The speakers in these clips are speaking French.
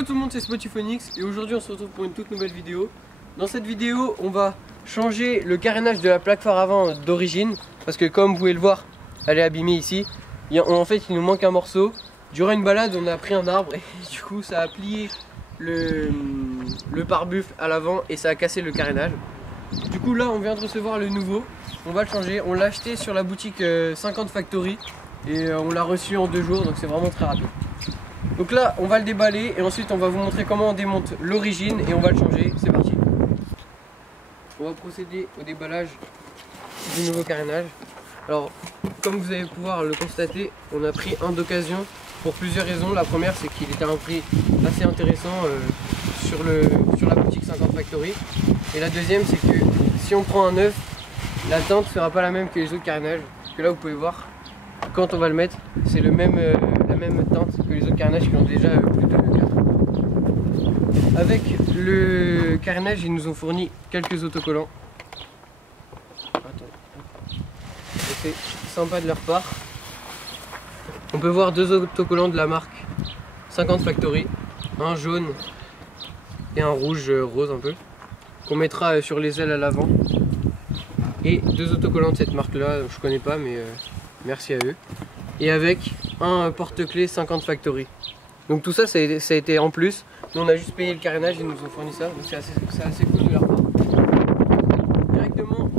Yo tout le monde, c'est Spotifonics et aujourd'hui on se retrouve pour une toute nouvelle vidéo. Dans cette vidéo on va changer le carénage de la plaque phare avant d'origine parce que comme vous pouvez le voir, elle est abîmée ici. En fait il nous manque un morceau. Durant une balade on a pris un arbre et du coup ça a plié le pare-buff à l'avant et ça a cassé le carénage. Du coup là on vient de recevoir le nouveau, on va le changer. On l'a acheté sur la boutique 50 Factory et on l'a reçu en 2 jours donc c'est vraiment très rapide. Donc là on va le déballer et ensuite on va vous montrer comment on démonte l'origine et on va le changer. C'est parti. On va procéder au déballage du nouveau carénage. Alors comme vous allez pouvoir le constater, on a pris un d'occasion pour plusieurs raisons. La première c'est qu'il était à un prix assez intéressant sur la boutique 50 Factory. Et la deuxième c'est que si on prend un neuf, la teinte ne sera pas la même que les autres carénages. Parce que là vous pouvez voir, quand on va le mettre, c'est la même teinte que les autres carénages qui ont déjà plus de 4 ans. Avec le carénage, ils nous ont fourni quelques autocollants. C'est sympa de leur part. On peut voir 2 autocollants de la marque 50 Factory, un jaune et un rouge rose un peu, qu'on mettra sur les ailes à l'avant. Et 2 autocollants de cette marque là, je connais pas mais merci à eux. Et avec un porte-clés 50 Factory. Donc tout ça, ça a été en plus. Nous on a juste payé le carénage, ils nous ont fourni ça. Donc c'est assez cool de leur part. Directement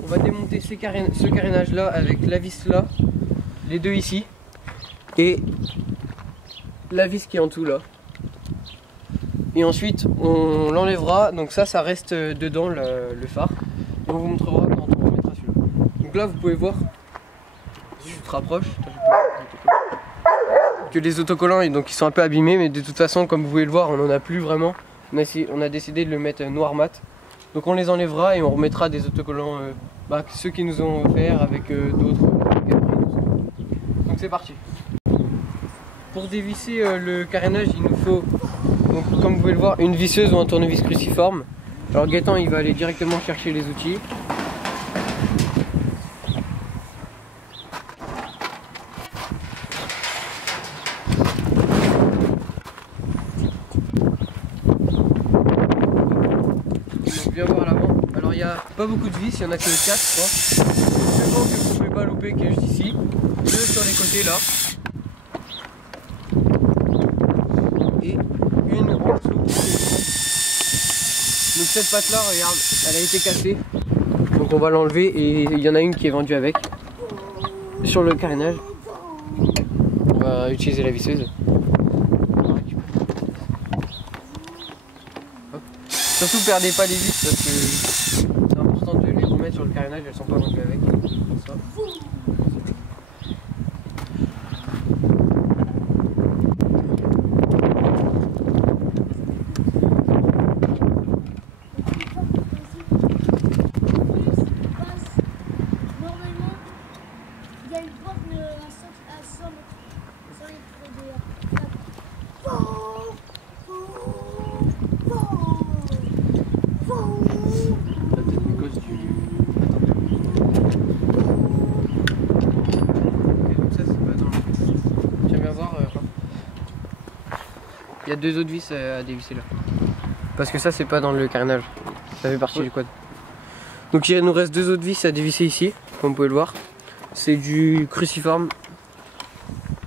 on va démonter ce carénage là avec la vis là, les deux ici, et la vis qui est en dessous là. Et ensuite on l'enlèvera, donc ça reste dedans le phare. Et on vous montrera quand on remettra celui-là. Donc là vous pouvez voir, si je te rapproche, que les autocollants donc ils sont un peu abîmés, mais de toute façon comme vous pouvez le voir on n'en a plus vraiment. On a décidé de le mettre noir mat. Donc on les enlèvera et on remettra des autocollants, ceux qui nous ont offert avec d'autres. Donc c'est parti. Pour dévisser le carénage il nous faut, donc, comme vous pouvez le voir, une visseuse ou un tournevis cruciforme. Alors Gaëtan il va aller directement chercher les outils. Voir à l'avant. Alors il n'y a pas beaucoup de vis, il y en a que 4 je crois. Le banc que vous ne pouvez pas louper qui est juste ici. 2 sur les côtés là. Et une en dessous. Donc cette patte là, regarde, elle a été cassée. Donc on va l'enlever et il y en a une qui est vendue avec. Sur le carénage. On va utiliser la visseuse. Surtout perdez pas les vis parce que c'est important de les remettre sur le carénage, elles sont pas vendues avec. Ça. Il y a 2 autres vis à dévisser là. Parce que ça c'est pas dans le carénage. Ça fait partie du quad. Donc il nous reste 2 autres vis à dévisser ici, comme vous pouvez le voir. C'est du cruciforme.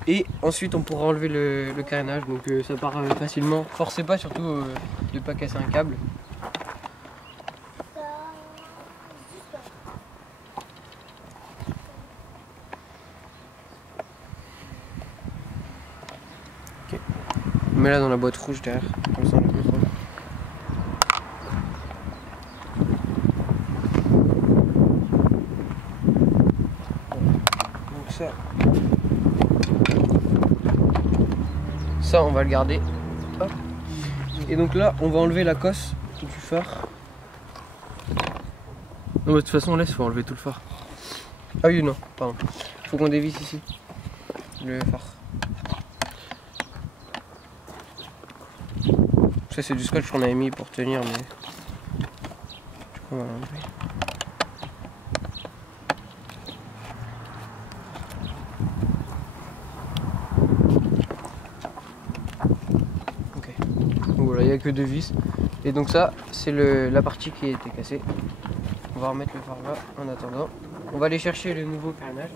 Et ensuite on pourra enlever le carénage. Donc ça part facilement. Forcez pas surtout de ne pas casser un câble. On met là dans la boîte rouge derrière, comme ça on le contrôle. Donc ça on va le garder. Hop. Et donc là on va enlever la cosse du phare. Non, de toute façon laisse, faut enlever tout le phare. Ah oui non, pardon. Faut qu'on dévisse ici le phare. Ça c'est du scotch qu'on avait mis pour tenir, mais je crois qu'on va l'enlever. que 2 vis. Et donc ça, c'est la partie qui a été cassée. On va remettre le phare là en attendant. On va aller chercher le nouveau carénage.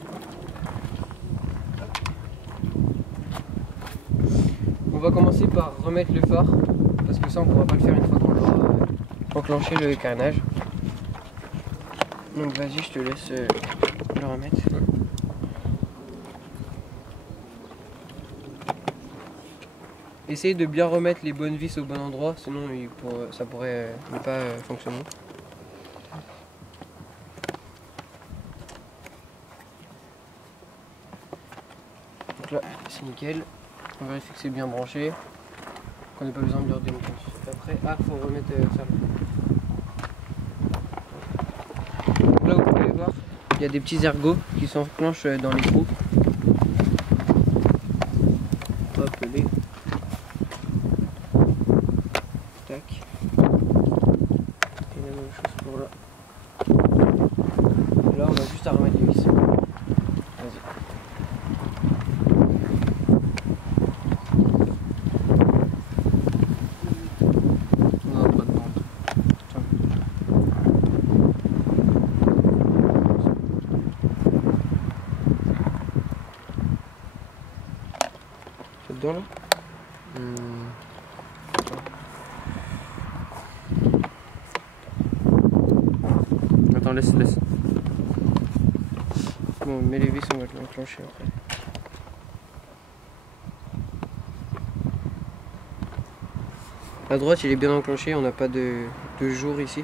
On va commencer par remettre le phare, parce que ça on pourra pas le faire une fois qu'on aura enclenché le carénage. Donc vas-y, je te laisse le remettre. Essayez de bien remettre les bonnes vis au bon endroit, sinon ça pourrait ne pas fonctionner. Donc là, c'est nickel. On vérifie que c'est bien branché, qu'on n'ait pas besoin de le redémonter. Après, faut remettre ça. Donc là, vous pouvez voir, il y a des petits ergots qui s'enclenchent dans les trous. Hop, les. Tac. Et la même chose pour là. Et là, on a juste à remettre les vis. Vas-y. Dedans là Attends, laisse. Bon, mais les vis, on va l'enclencher après. À droite, il est bien enclenché, on n'a pas de jour ici.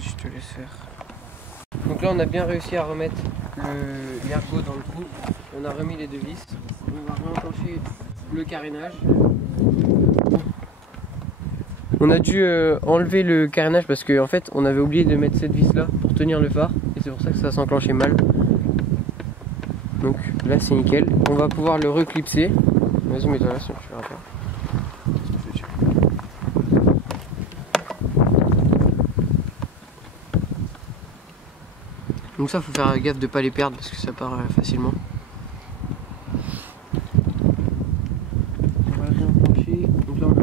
Je te laisse faire. Donc là, on a bien réussi à remettre l'ergot dans le trou. On a remis les 2 vis. On va réenclencher le carénage. On a dû enlever le carénage parce qu'en fait, on avait oublié de mettre cette vis là pour tenir le phare. Et c'est pour ça que ça s'enclenchait mal. Donc là, c'est nickel. On va pouvoir le reclipser. Vas-y, mets-toi là, sinon tu verras pas. Donc ça, faut faire gaffe de pas les perdre parce que ça part facilement. On va le réenclencher. Donc là, on a...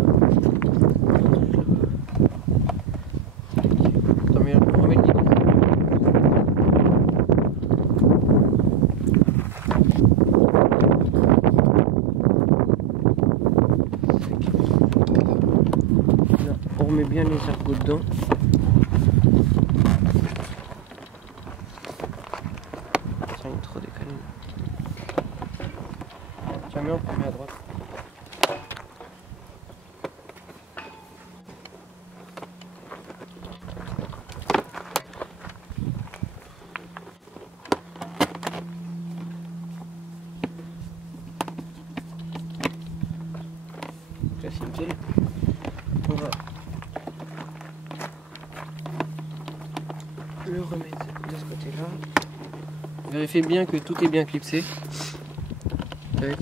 Attends, mais on remet le guidon. Là, on remet bien les ergots dedans. Il est trop décalé. Tiens, mais on peut mettre à droite. Là, c'est nickel. On va le remettre de ce côté-là. Vérifiez bien que tout est bien clipsé. Tac.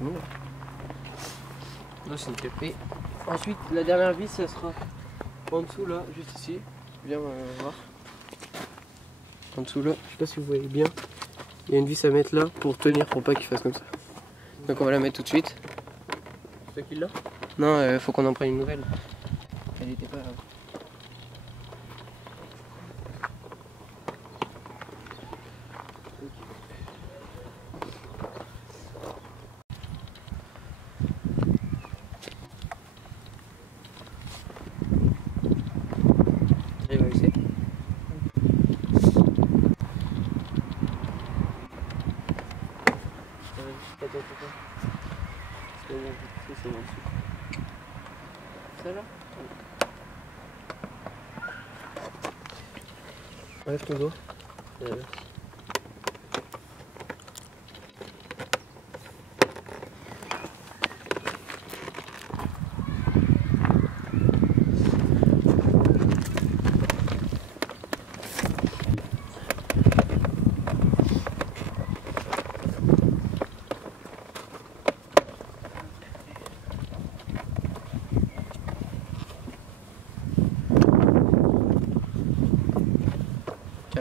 Bon. Là, c'est nickel fait. Ensuite, la dernière vis, ça sera en dessous là, juste ici. Viens voir. En dessous là, je sais pas si vous voyez bien. Il y a une vis à mettre là pour tenir, pour pas qu'il fasse comme ça. Donc on va la mettre tout de suite. C'est toi qui l'as ? Non, faut qu'on en prenne une nouvelle. Elle était pas... Elle va laisser. Ça là. Enlève ton dos.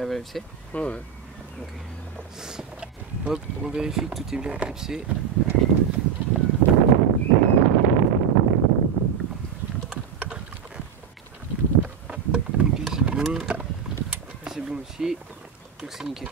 t'arrives à la visser? Ouais. Ok. Hop, on vérifie que tout est bien clipsé. Ok, c'est bon. C'est bon aussi. Donc c'est nickel.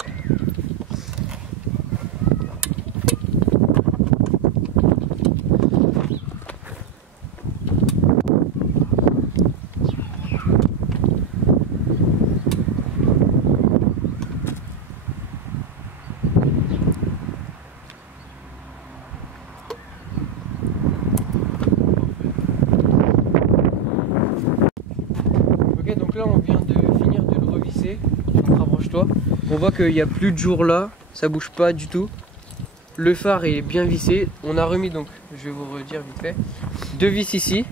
Donc là on vient de finir de le revisser, donc rapproche-toi. On voit qu'il n'y a plus de jour là, ça bouge pas du tout. Le phare est bien vissé. On a remis, donc je vais vous redire vite fait, 2 vis ici,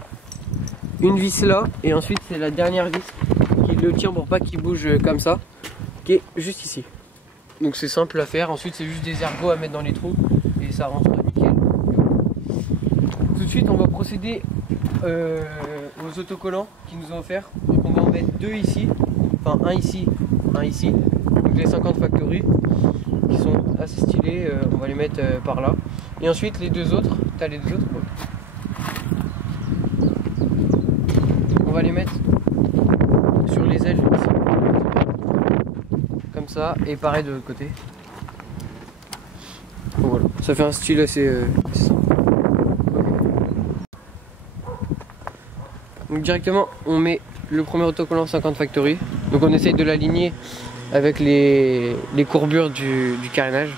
une vis là, et ensuite c'est la dernière vis qui le tient pour pas qu'il bouge comme ça, qui est juste ici. Donc c'est simple à faire, ensuite c'est juste des ergots à mettre dans les trous et ça rentre nickel. Tout de suite on va procéder aux autocollants qu'ils nous ont offert. Donc on va en mettre 2 ici, enfin un ici, donc les 50 Factory qui sont assez stylés, on va les mettre par là. Et ensuite les 2 autres, t'as les 2 autres, on va les mettre sur les ailes ici, comme ça, et pareil de l'autre côté. Donc voilà, ça fait un style assez simple. Donc directement on met le premier autocollant 50 Factory. Donc on essaye de l'aligner avec les courbures du carénage.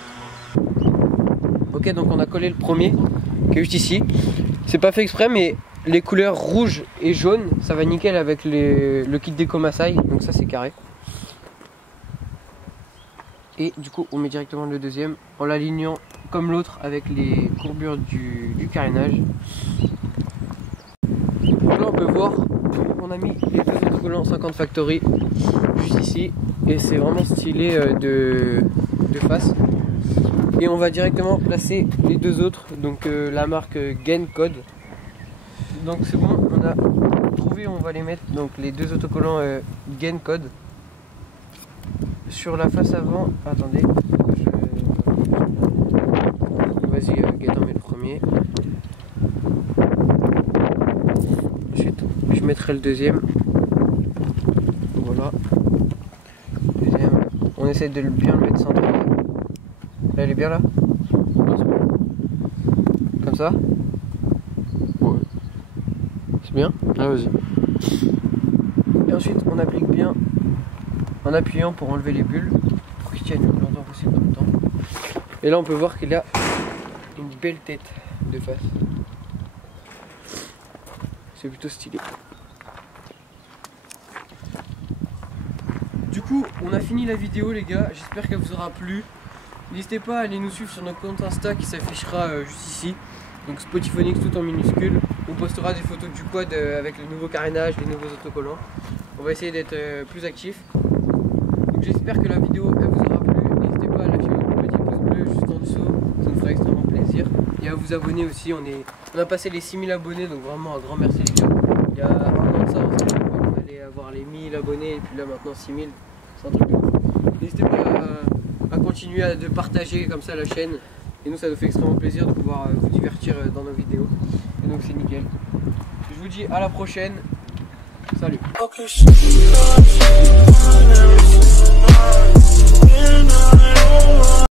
Ok, donc on a collé le premier qui est juste ici. C'est pas fait exprès, mais les couleurs rouge et jaune ça va nickel avec le kit déco Masai. Donc ça c'est carré. Et du coup on met directement le deuxième en l'alignant comme l'autre avec les courbures du carénage. Donc là on peut voir, on a mis les 2 autocollants 50 Factory juste ici et c'est vraiment stylé de face. Et on va directement placer les 2 autres, donc la marque Gencode. Donc c'est bon, on a trouvé, on va les mettre, donc les 2 autocollants Gencode sur la face avant. Attendez, vas-y Gaëtan, met le premier. Ensuite je mettrai le deuxième. Voilà. Deuxième. On essaie de bien le mettre centré. Là elle est bien là. Comme ça. Ouais. C'est bien. Ah vas-y. Et ensuite on applique bien en appuyant pour enlever les bulles pour qu'ils tiennent le plus longtemps possible dans le temps. Et là on peut voir qu'il a une belle tête de face. C'est plutôt stylé. Du coup, on a fini la vidéo les gars, j'espère qu'elle vous aura plu. N'hésitez pas à aller nous suivre sur notre compte Insta qui s'affichera juste ici. Donc Spotiphonix tout en minuscule. On postera des photos du quad avec le nouveau carénage, les nouveaux autocollants. On va essayer d'être plus actifs. Donc j'espère que la vidéo elle vous aura plu. N'hésitez pas à lâcher votre petit pouce bleu juste en dessous, ça nous ferait extrêmement plaisir. Et à vous abonner aussi, on a passé les 6000 abonnés, donc vraiment un grand merci les gars. Il y a un an de ça, on savait pas qu'on allait avoir les 1000 abonnés et puis là maintenant 6000, c'est un truc de ouf. N'hésitez pas à continuer de partager comme ça la chaîne. Et nous ça nous fait extrêmement plaisir de pouvoir vous divertir dans nos vidéos. Et donc c'est nickel. Je vous dis à la prochaine. Salut.